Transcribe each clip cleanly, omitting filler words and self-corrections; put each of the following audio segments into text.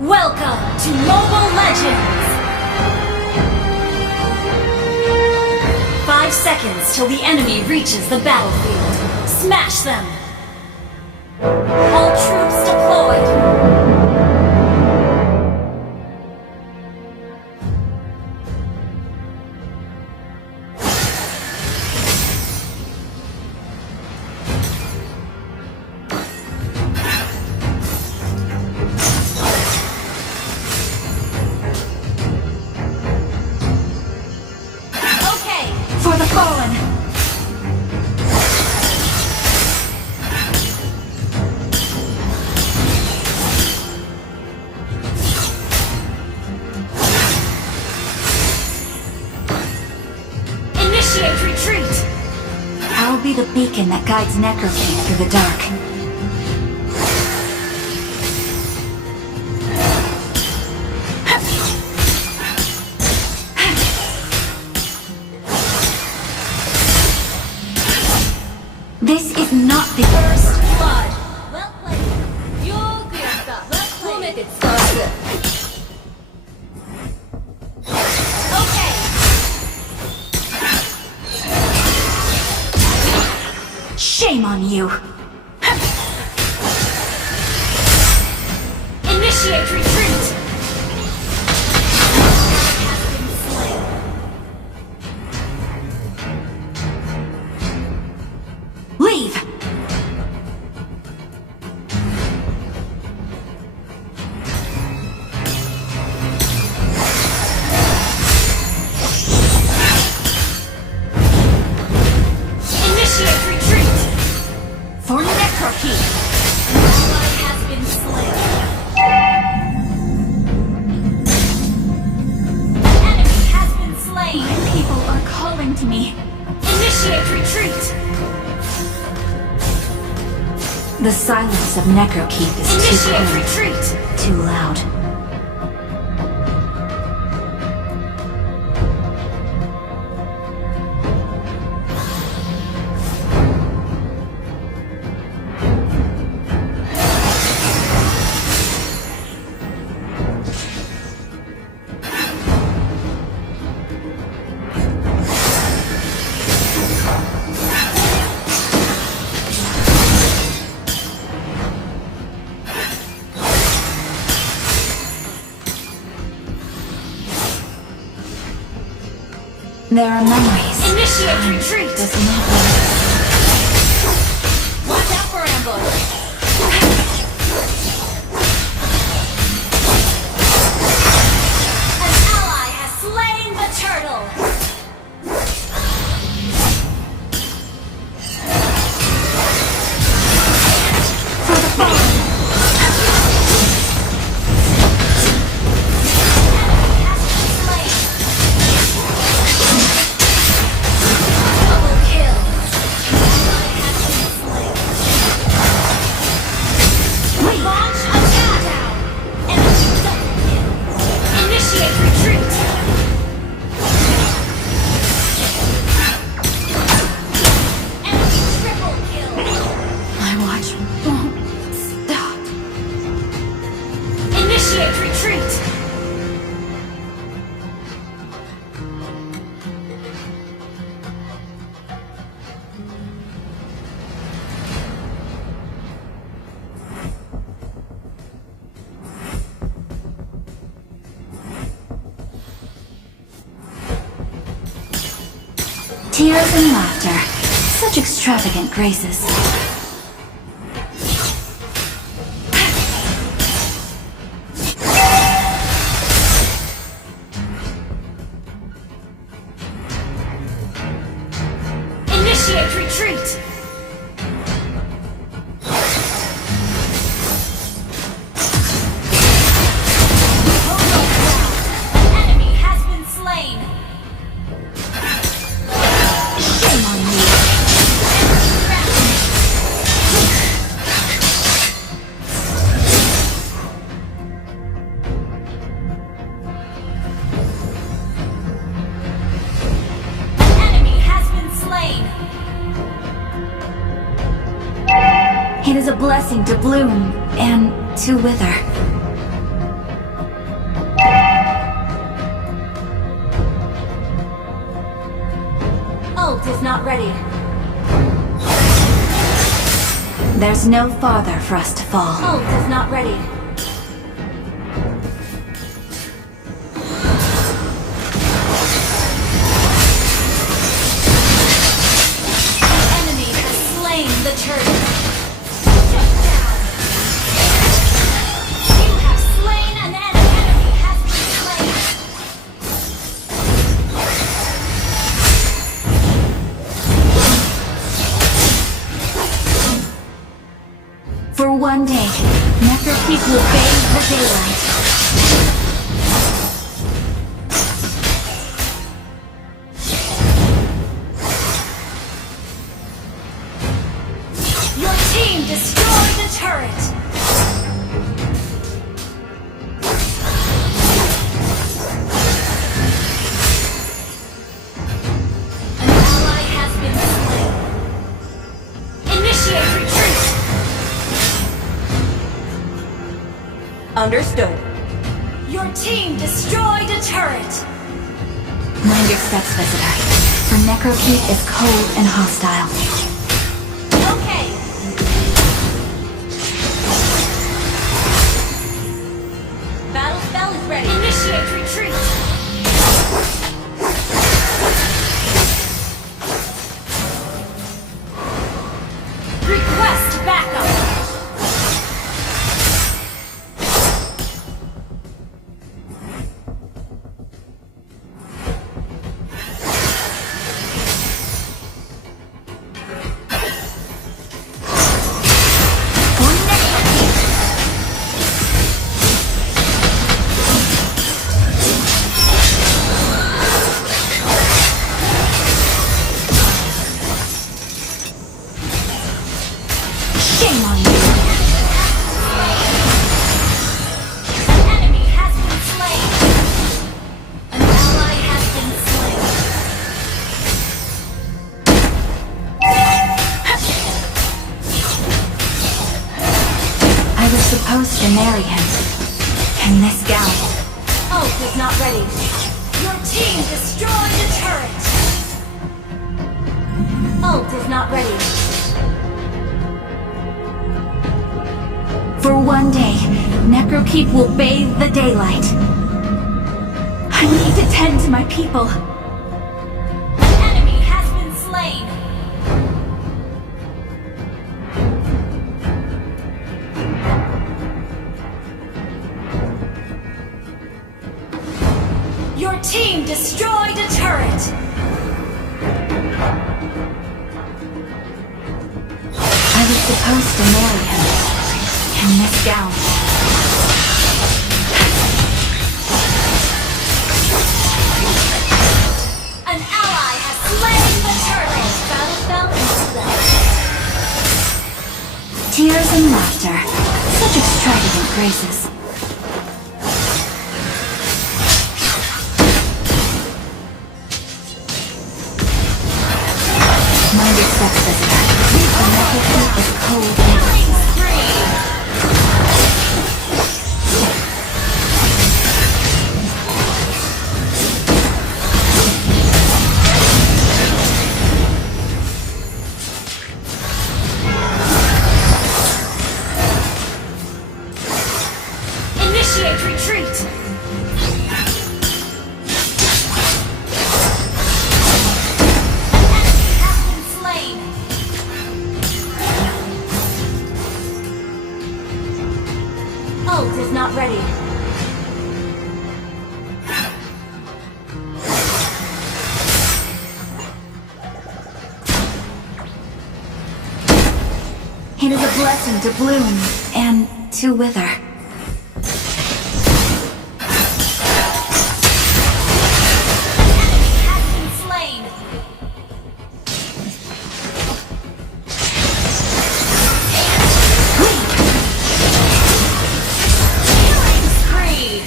Welcome to Mobile Legends! 5 seconds till the enemy reaches the battlefield. Smash them! All troops deployed! For the fallen! Initiate retreat! I'll be the beacon that guides Necroking through the dark. This is not the first blood. Well played. Yo kyouta. Well played. Okay. Shame on you. Initiate retreat. Leave! Initiate retreat! For Necroking! Ally has been slain. An enemy has been slain. My people are calling to me. Initiate retreat! The silence of Necrokeep is too clear, retreat. Too loud. There are memories. Initiate retreat! Does not watch out for ambush! An ally has slain the turtle! For the fallen! Tears and laughter. Such extravagant graces. Initiate retreat! blessing to bloom and to wither. Ult is not ready. There's no farther for us to fall. Ult is not ready. The enemy has slain the turret. Shut down. You have slain an enemy has been slain. For one day, Necrokeep will bathe the daylight. Your team destroyed the turret. An ally has been slain. Initiate retreat. Understood. Your team destroyed a turret. Mind your steps, visitor. For Necrokeep is cold and hostile. Okay. Battle spell is ready. Initiate retreat. Request backup. Shame on you! An enemy has been slain. An ally has been slain. I was supposed to marry him. In this gown. Ult is not ready. Your team destroyed the turret. Ult is not ready. For one day, Necrokeep will bathe the daylight. I need to tend to my people. An enemy has been slain. Your team destroyed a turret. I was supposed to marry him. In this gown. An ally has slain the turret. Battle spell into Tears and laughter. Such extravagant graces. Mind your steps, visitor. The Necrokeep is cold and Killing spree. Initiate retreat. An enemy has been slain. Ult is not ready. it is a blessing to bloom and to wither. Enemy has been slain. Killing spree.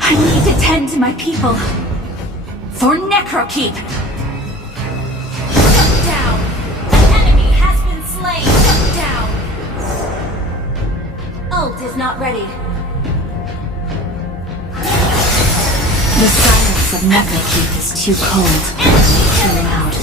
I need to tend to my people. for Necrokeep! Shut down! An enemy has been slain! Shut down! Ult is not ready. The silence of Necrokeep is too cold, too loud.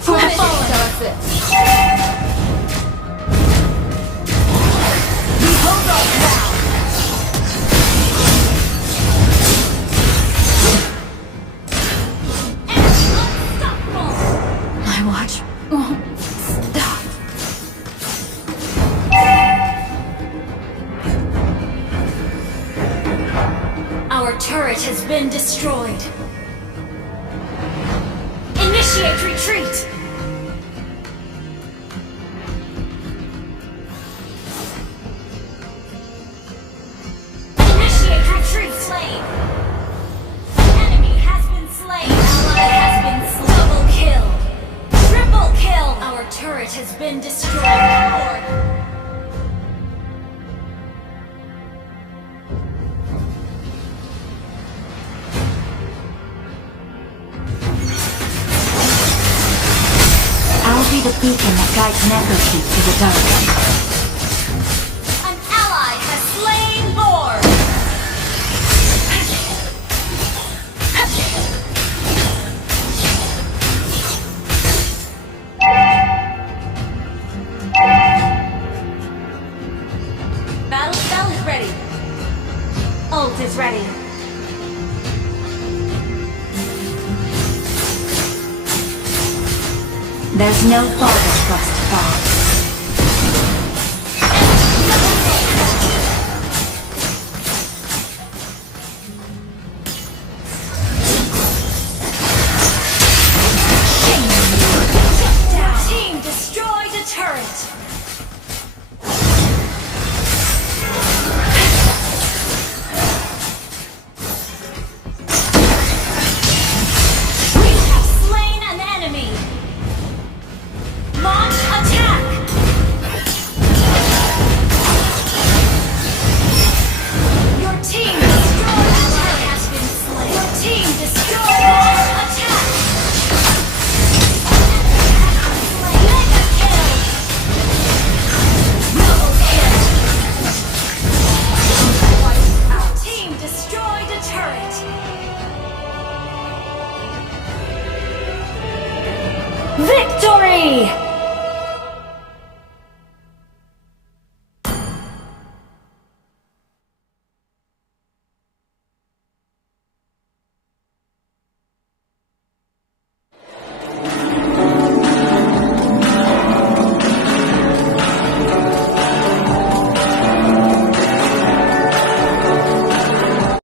For the fallen! Behold our ground! Unstoppable! My watch won't stop. Our turret has been destroyed. Initiate retreat! Initiate retreat! Slain! Enemy has been slain! Ally has been slain! Double kill! Triple kill! Our turret has been destroyed! I'll be the beacon that guides Necrokeep to the dark. An ally has slain Lord! Battle spell is ready. Ult is ready. There's no farther for us to fall. Our team destroyed a turret. We have slain an enemy. Launch attack! Your team destroyed a turret has been slain. Your team destroyed launch attack! Mega kill! Double kill! Our team destroyed a turret! Victory!